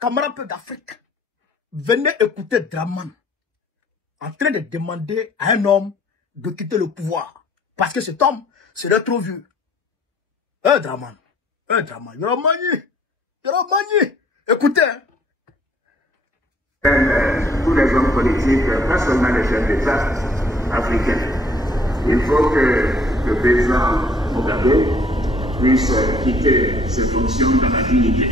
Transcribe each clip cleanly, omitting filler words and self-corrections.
camarades peuple d'Afrique, venez écouter Dramane en train de demander à un homme de quitter le pouvoir. Parce que cet homme serait trop vieux. Dramane. Dramane. Il a manié. Écoutez. Hein. Tous les hommes politiques, pas seulement les chefs d'État africains. Il faut que le président Mugabe puisse quitter ses fonctions dans la dignité.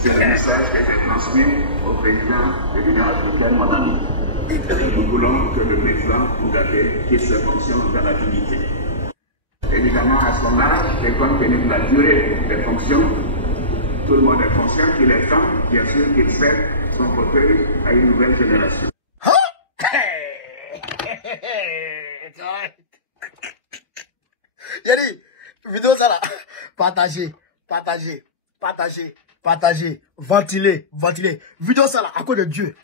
C'est le message que j'ai transmis au président de l'Union africaine, mon ami. Nous voulons que le président Mugabe quitte ses fonctions dans la dignité. Évidemment, à son âge, et compte tenu de la durée des fonctions, tout le monde est conscient qu'il est temps, bien sûr, qu'il cède son fauteuil à une nouvelle génération. Yari, vidéo ça là, partagez, ventilez. Vidéo ça là, à cause de Dieu.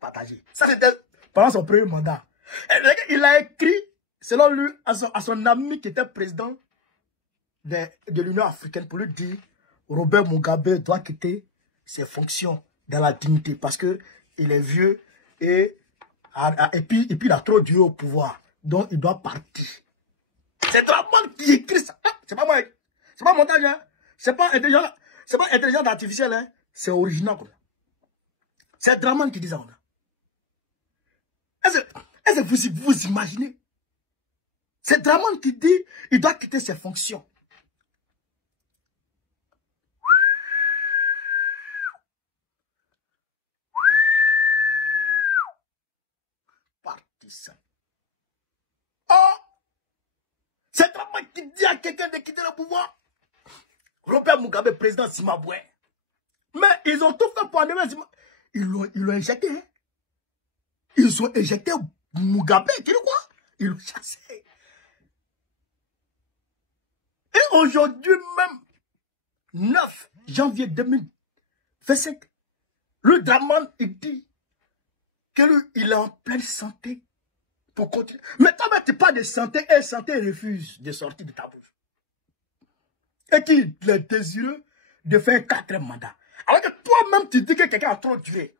Partagez. Ça c'était pendant son premier mandat. Il a écrit, selon lui, à son ami qui était président de l'Union africaine pour lui dire Robert Mugabe doit quitter ses fonctions dans la dignité parce que il est vieux et puis il a trop duré au pouvoir. Donc il doit partir. C'est Dramane qui écrit ça. C'est pas moi. C'est pas montage. Hein. C'est pas intelligence artificielle. Hein. C'est original. C'est Dramane qui dit ça. Est-ce que vous imaginez? C'est Dramane qui dit il doit quitter ses fonctions. Partisan. Oh! C'est Dramane qui dit à quelqu'un de quitter le pouvoir. Robert Mugabe, président Zimbabwe. Mais ils ont tout fait pour enlever Zimbabwe. Ils l'ont injecté. Hein? Ils ont injecté Mugabe. Tu sais quoi? Ils l'ont chassé. Et aujourd'hui même, 9 janvier 2025, le Dramane, il dit que lui, il est en pleine santé pour continuer. Mais toi, tu parles de santé et santé refuse de sortir de ta bouche. Et qu'il est désireux de faire 4 mandats. Alors que toi-même, tu dis que quelqu'un a trop duré.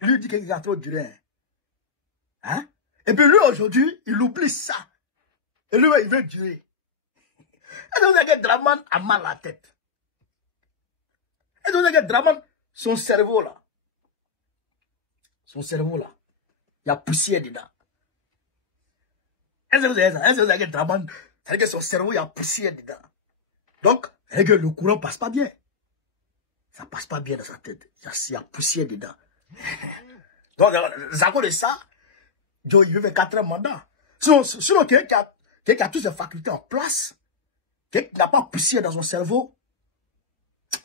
Lui dit que quelqu'un a trop duré. Hein? Et puis lui, aujourd'hui, il oublie ça. Et lui, il veut durer. Et donc, que Dramane a mal à la tête. Et donc, que Dramane, son cerveau là. Il y a poussière dedans. Est-ce que vous avez ça? Est-ce que vous avez Dramane? C'est-à-dire que son cerveau, il y a poussière dedans. Donc, que le courant passe pas bien. Ça passe pas bien dans sa tête. Il y a poussière dedans. Donc, à cause de ça, Joe, il veut faire 4 mandats. Sinon, quelqu'un qui a toutes ses facultés en place, quelqu'un qui n'a pas poussière dans son cerveau,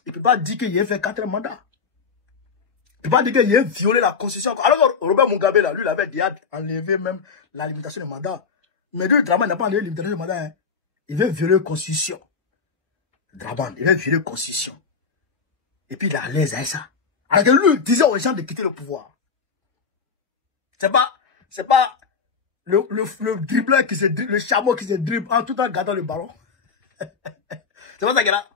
il ne peut pas dire qu'il a fait 4 mandats. Il ne peut pas dire qu'il a violé la constitution. Alors, Robert Mugabe, là, lui, il avait déjà enlevé même la limitation des mandats. Mais lui, Dramane n'a pas enlevé la limitation des mandats. Hein. Il veut violer la constitution. Dramane, il veut violer la constitution. Et puis, il est à l'aise avec ça. Alors que lui, il disait aux gens de quitter le pouvoir. C'est pas le dribbleur qui se dribble, le chameau qui se dribble en tout en gardant le ballon. C'est pas ça qu'il a.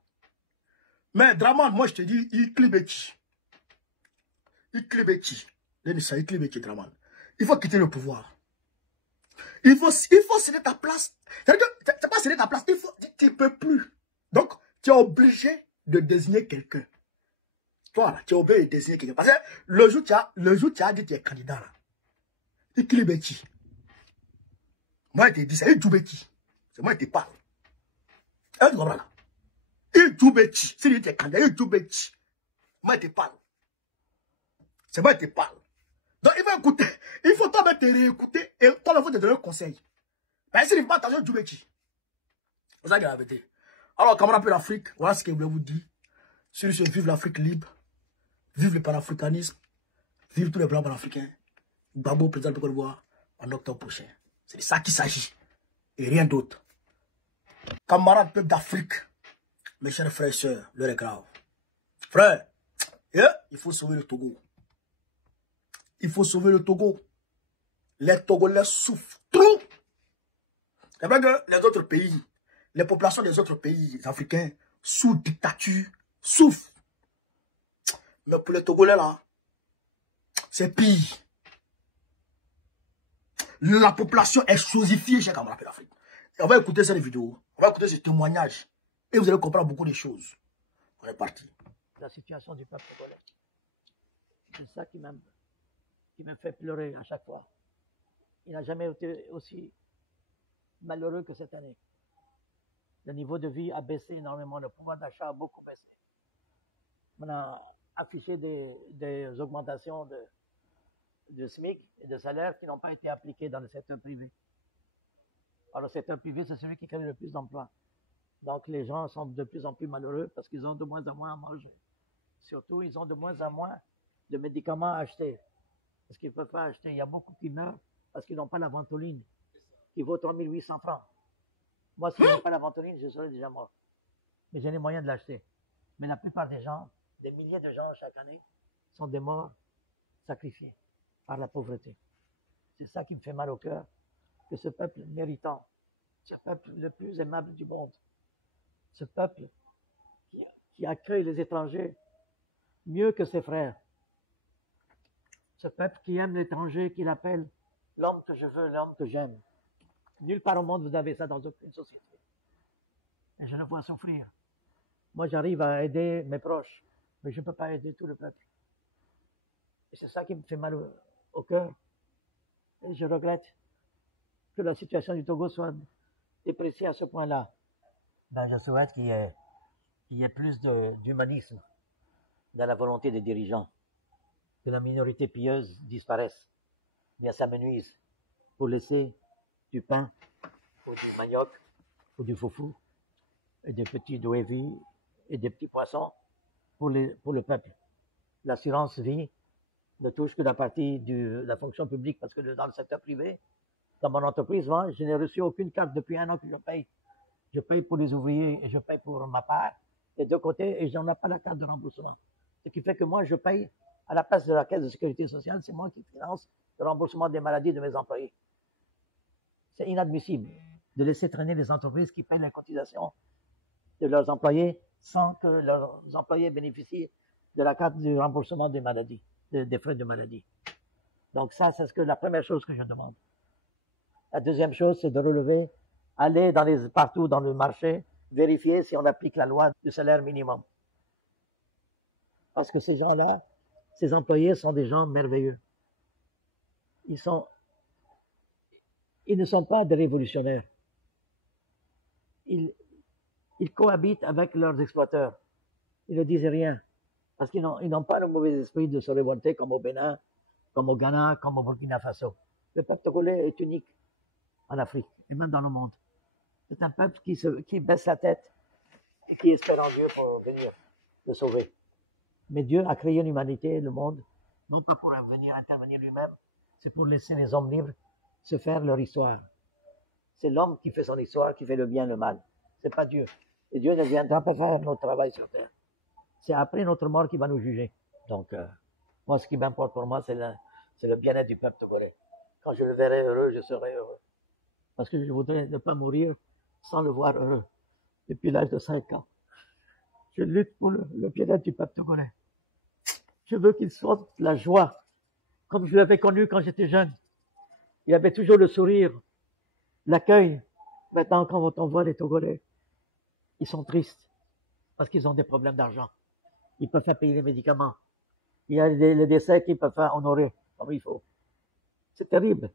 Mais Dramane, moi je te dis, il clibeti. Il clibeti. Dramane. Il faut quitter le pouvoir. Il faut céder ta place. C'est pas céder ta place, tu ne peux plus. Donc, tu es obligé de désigner quelqu'un. Toi, là, tu es obligé de désigner quelqu'un. Parce que le jour où tu as dit que tu es candidat, là, il clibeti. Moi, je te dis ça, il joubeti. C'est moi qui te parle. Tu comprends là? Il joubeti. Si tu es candidat, il joubeti. Moi, je te parle. C'est moi qui te parle. Donc, il faut écouter. Il faut toi-même te réécouter et toi-même, il faut te donner un conseil. Mais si tu ne fais pas attention, joubeti. C'est ça qui est la vérité. Alors, camarades de l'Afrique, voilà ce que je voulais vous dire. Sur ce, vive l'Afrique libre. Vive le panafricanisme. Vive tous les blancs panafricains. Gbagbo, président de Côte d'Ivoire, en octobre prochain. C'est de ça qu'il s'agit. Et rien d'autre. Camarades peuple d'Afrique, mes chers frères et sœurs, l'heure est grave. Frère, il faut sauver le Togo. Il faut sauver le Togo. Les Togolais souffrent trop. C'est vrai que les autres pays, les populations des autres pays africains, sous dictature, souffrent. Mais pour les Togolais, là, c'est pire. La population est chosifiée chez camarades de l'Afrique. On va écouter cette vidéo, on va écouter ce témoignage, et vous allez comprendre beaucoup de choses. On est parti. La situation du peuple togolais. C'est ça qui me fait pleurer à chaque fois. Il n'a jamais été aussi malheureux que cette année. Le niveau de vie a baissé énormément, le pouvoir d'achat a beaucoup baissé. On a affiché des augmentations de SMIC et de salaires qui n'ont pas été appliquées dans le secteur privé. Alors, le secteur privé, c'est celui qui crée le plus d'emplois. Donc, les gens sont de plus en plus malheureux parce qu'ils ont de moins en moins à manger. Surtout, ils ont de moins en moins de médicaments à acheter. Parce qu'ils ne peuvent pas acheter. Il y a beaucoup qui meurent parce qu'ils n'ont pas la ventoline, qui vaut 3800 francs. Moi, si je n'avais pas la ventoline, je serais déjà mort. Mais j'ai les moyens de l'acheter. Mais la plupart des gens, des milliers de gens chaque année, sont des morts sacrifiés par la pauvreté. C'est ça qui me fait mal au cœur, que ce peuple méritant, ce peuple le plus aimable du monde, ce peuple qui accueille les étrangers mieux que ses frères, ce peuple qui aime l'étranger, qui l'appelle l'homme que je veux, l'homme que j'aime. Nulle part au monde vous avez ça dans aucune société. Et je le vois souffrir. Moi, j'arrive à aider mes proches, mais je ne peux pas aider tout le peuple. Et c'est ça qui me fait mal au cœur. Et je regrette que la situation du Togo soit dépréciée à ce point-là. Ben, je souhaite qu'il y ait plus d'humanisme dans la volonté des dirigeants, que la minorité pieuse disparaisse, bien s'amenuise pour laisser du pain, ou du manioc, ou du foufou, et des petits douévis, et des petits poissons pour le peuple. L'assurance vie ne touche que la partie de la fonction publique, parce que dans le secteur privé, dans mon entreprise, moi, je n'ai reçu aucune carte depuis 1 an que je paye. Je paye pour les ouvriers et je paye pour ma part, des deux côtés, et je n'en ai pas la carte de remboursement. Ce qui fait que moi, je paye à la place de la caisse de sécurité sociale, c'est moi qui finance le remboursement des maladies de mes employés. C'est inadmissible de laisser traîner les entreprises qui payent les cotisations de leurs employés sans que leurs employés bénéficient de la carte du remboursement des maladies, des frais de maladie. Donc ça, c'est la première chose que je demande. La deuxième chose, c'est de relever, aller partout dans le marché, vérifier si on applique la loi du salaire minimum. Parce que ces gens-là, ces employés sont des gens merveilleux. Ils ne sont pas des révolutionnaires. Ils cohabitent avec leurs exploiteurs. Ils ne disent rien. Parce qu'ils n'ont pas le mauvais esprit de se révolter comme au Bénin, comme au Ghana, comme au Burkina Faso. Le peuple togolais est unique en Afrique et même dans le monde. C'est un peuple qui baisse la tête et qui espère en Dieu pour venir le sauver. Mais Dieu a créé l'humanité, le monde, non pas pour venir intervenir lui-même, c'est pour laisser les hommes libres se faire leur histoire. C'est l'homme qui fait son histoire, qui fait le bien, le mal. C'est pas Dieu. Et Dieu ne viendra pas faire notre travail sur terre. C'est après notre mort qu'il va nous juger. Donc, moi, ce qui m'importe pour moi, c'est le bien-être du peuple togolais. Quand je le verrai heureux, je serai heureux. Parce que je voudrais ne pas mourir sans le voir heureux. Depuis l'âge de 5 ans. Je lutte pour le bien-être du peuple togolais. Je veux qu'il soit la joie, comme je l'avais connu quand j'étais jeune. Il y avait toujours le sourire, l'accueil. Maintenant, quand on voit les Togolais, ils sont tristes parce qu'ils ont des problèmes d'argent. Ils ne peuvent pas payer les médicaments. Il y a les décès qu'ils ne peuvent pas honorer comme il faut. C'est terrible,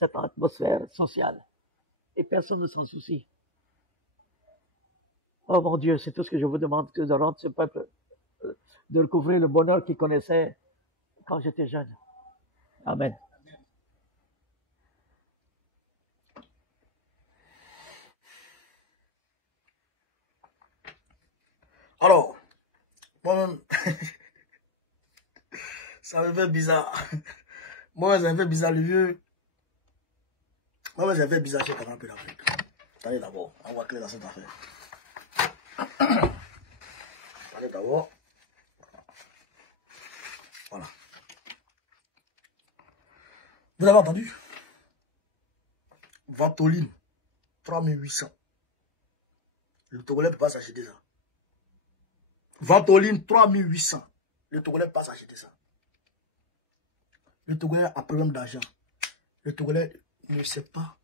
cette atmosphère sociale. Et personne ne s'en soucie. Oh mon Dieu, c'est tout ce que je vous demande, que de rendre ce peuple, de recouvrir le bonheur qu'il connaissait quand j'étais jeune. Amen. Alors, moi-même, ça me fait bizarre. Moi, ça me fait bizarre, le vieux. Moi, ça me fait bizarre chez Camarade de l'Afrique. Attendez d'abord, on va clé dans cette affaire. Attendez d'abord. Voilà. Vous avez entendu? Ventoline, 3800. Le Togolais ne peut pas s'acheter ça. Ventoline, 3800. le Togolais ne peut pas s'acheter ça. Le Togolais a problème d'argent. Le Togolais ne sait pas.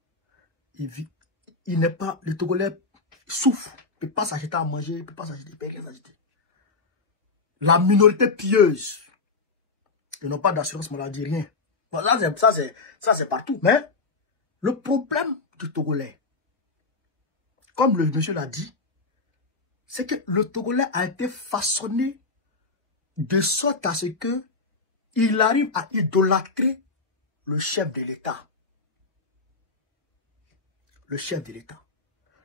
Il vit. Il n'est pas. Le Togolais souffre. Il ne peut pas s'acheter à manger. Il ne peut pas s'acheter. Il ne peut rien s'acheter. La minorité pieuse. Ils n'ont pas d'assurance maladie, rien. Bon, ça, c'est partout. Mais le problème du Togolais, comme le monsieur l'a dit, c'est que le Togolais a été façonné de sorte à ce que il arrive à idolâtrer le chef de l'État. Le chef de l'État.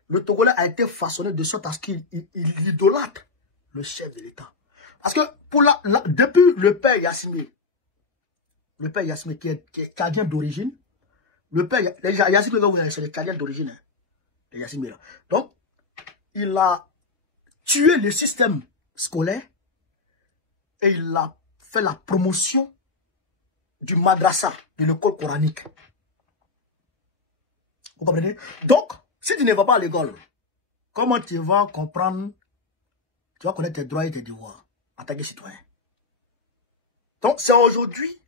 Le Togolais a été façonné de sorte à ce qu'il idolâtre le chef de l'État. Parce que depuis le père Yassimé qui est cadien d'origine, le père Yassimé, c'est les cadiens d'origine, hein, les Yassimé là. Donc, il a tué le système scolaire et il a fait la promotion du madrasa, de l'école coranique. Vous comprenez? Donc, si tu ne vas pas à l'école, comment tu vas comprendre, tu vas connaître tes droits et tes devoirs en tant que citoyen? Donc, c'est aujourd'hui,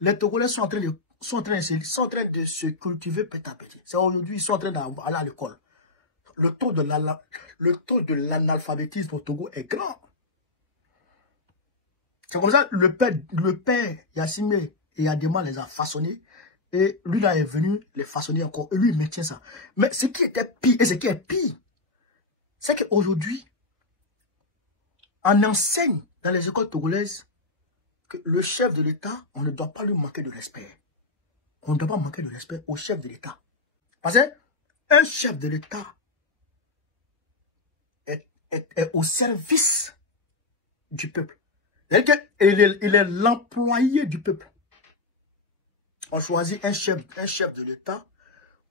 les Togolais sont en train de se cultiver petit à petit. C'est aujourd'hui, ils sont en train d'aller à l'école. Le taux de l'analphabétisme au Togo est grand. C'est comme ça, le père Yassimé et Adema les a façonnés. Et lui là est venu les façonner encore. Et lui il maintient ça. Mais ce qui était pire, et ce qui est pire, c'est qu'aujourd'hui, on enseigne dans les écoles togolaises que le chef de l'État, on ne doit pas lui manquer de respect. On ne doit pas manquer de respect au chef de l'État. Parce qu'un chef de l'État est au service du peuple. C'est-à-dire qu'il est l'employé du peuple. On choisit un chef de l'État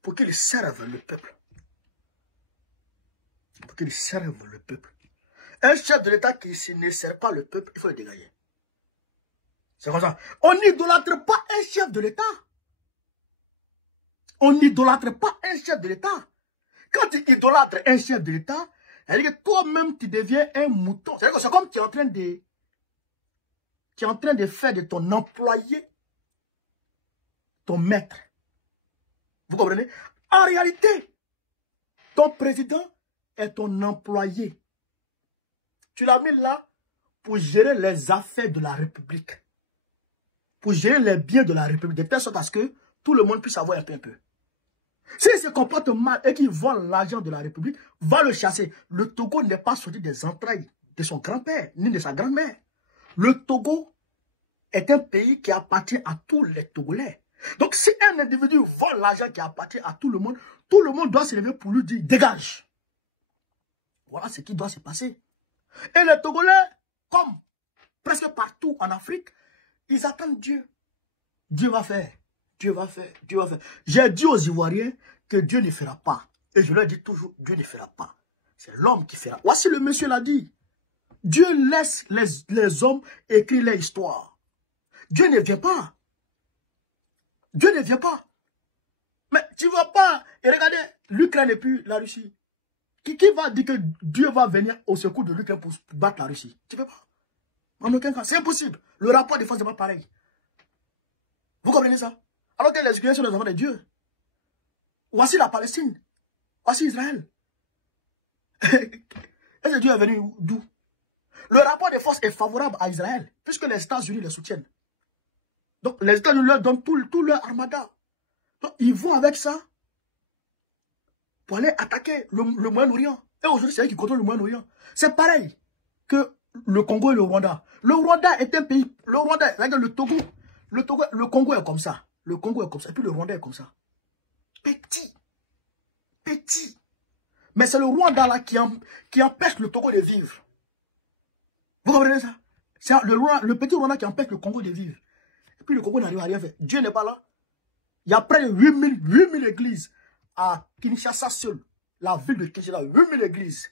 pour qu'il serve le peuple. Pour qu'il serve le peuple. Un chef de l'État qui ne sert pas le peuple, il faut le dégager. C'est comme ça. On n'idolâtre pas un chef de l'État. On n'idolâtre pas un chef de l'État. Quand tu idolâtres un chef de l'État, c'est-à-dire que toi-même, tu deviens un mouton. C'est-à-dire que c'est comme tu es en train de faire de ton employé ton maître. Vous comprenez? En réalité, ton président est ton employé. Tu l'as mis là pour gérer les affaires de la République. Pour gérer les biens de la République. De telle sorte à ce que tout le monde puisse avoir un peu. S'il se comporte mal et qu'il vole l'argent de la République, va le chasser. Le Togo n'est pas sorti des entrailles de son grand-père, ni de sa grand-mère. Le Togo est un pays qui appartient à tous les Togolais. Donc, si un individu vole l'argent qui appartient à tout le monde doit se lever pour lui dire, dégage. Voilà ce qui doit se passer. Et les Togolais, comme presque partout en Afrique, ils attendent Dieu. Dieu va faire. Dieu va faire. Dieu va faire. J'ai dit aux Ivoiriens que Dieu ne fera pas. Et je leur dis toujours, Dieu ne fera pas. C'est l'homme qui fera. Voici le monsieur l'a dit. Dieu laisse les hommes écrire leur histoire. Dieu ne vient pas. Dieu ne vient pas. Mais tu ne vas pas. Et regardez, l'Ukraine et puis la Russie. Qui va dire que Dieu va venir au secours de l'Ukraine pour battre la Russie? Tu ne veux pas. En aucun cas. C'est impossible. Le rapport de force n'est pas pareil. Vous comprenez ça? Alors que les Ukrainiens sont les enfants de Dieu. Voici la Palestine. Voici Israël. Est-ce que Dieu est venu d'où? Le rapport de force est favorable à Israël, puisque les États-Unis les soutiennent. Donc, les États-Unis leur donnent tout leur armada. Donc, ils vont avec ça pour aller attaquer le Moyen-Orient. Et aujourd'hui, c'est eux qui contrôlent le Moyen-Orient. C'est pareil que le Congo et le Rwanda. Le Rwanda est un pays... Le Rwanda, regarde le Togo. Le Congo est comme ça. Le Congo est comme ça. Et puis le Rwanda est comme ça. Petit. Petit. Mais c'est le Rwanda là qui empêche le Togo de vivre. Vous comprenez ça? C'est le petit Rwanda qui empêche le Congo de vivre. Et puis le Congo n'arrive à rien faire. Dieu n'est pas là. Il y a près de 8000 églises à Kinshasa seul. La ville de Kinshasa, 8000 églises.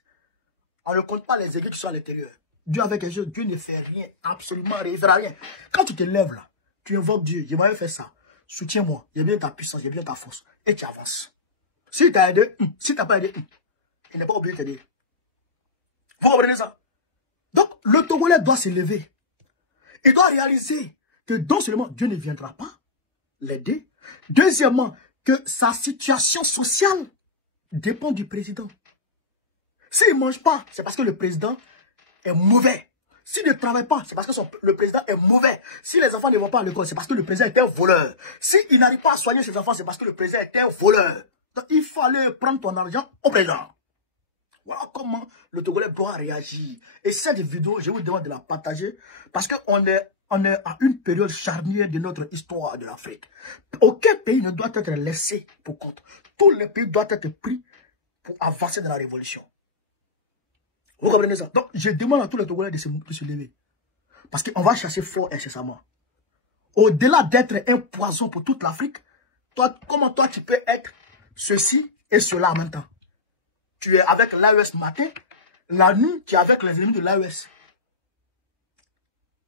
On ne compte pas les églises qui sont à l'intérieur. Dieu avec les gens, Dieu ne fait rien. Absolument rien. Il ne fera rien. Quand tu te lèves là, tu invoques Dieu. Je m'avais fait ça. Soutiens-moi. J'ai bien ta puissance, j'ai bien ta force. Et tu avances. Si tu as aidé, si tu n'as pas aidé, il n'est pas obligé de t'aider. Vous comprenez ça? Donc, le Togolais doit se lever Il doit réaliser que non seulement Dieu ne viendra pas l'aider, deuxièmement, que sa situation sociale dépend du président. S'il ne mange pas, c'est parce que le président est mauvais. S'il ne travaille pas, c'est parce que le président est mauvais. Si les enfants ne vont pas à l'école, c'est parce que le président est un voleur. S'il n'arrive pas à soigner ses enfants, c'est parce que le président est un voleur. Donc, il fallait prendre ton argent au président. Voilà comment le Togolais doit réagir. Et cette vidéo, je vous demande de la partager parce qu'on est à une période charnière de notre histoire de l'Afrique. Aucun pays ne doit être laissé pour compte. Tous les pays doivent être pris pour avancer dans la révolution. Vous comprenez ça? Donc, je demande à tous les Togolais de se lever. Parce qu'on va chasser fort incessamment. Au-delà d'être un poison pour toute l'Afrique, comment toi tu peux être ceci et cela en même temps? Tu es avec l'AES matin, la nuit, tu es avec les ennemis de l'AES.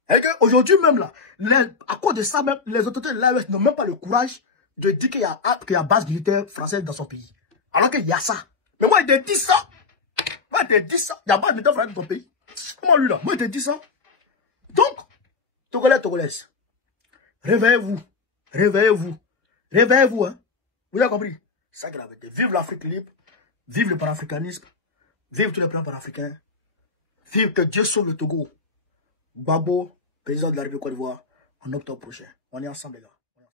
Et qu'aujourd'hui même là, à cause de ça même, les autorités de l'AES n'ont même pas le courage de dire qu'il y a base militaire française dans son pays. Alors qu'il y a ça. Mais moi, il te dit ça. Moi, il te dit ça. Il y a base militaire française dans ton pays. Comment lui là? Moi, il te dit ça. Donc, Togolais, Togolaises, réveillez-vous. Réveillez-vous. Réveillez-vous, hein. Vous avez compris? C'est ça que la vérité. Vive l'Afrique libre. Vive le panafricanisme. Vive tous les plans panafricains. Vive que Dieu sauve le Togo. Babo, président de la République de Côte d'Ivoire, en octobre prochain. On est ensemble, les gars.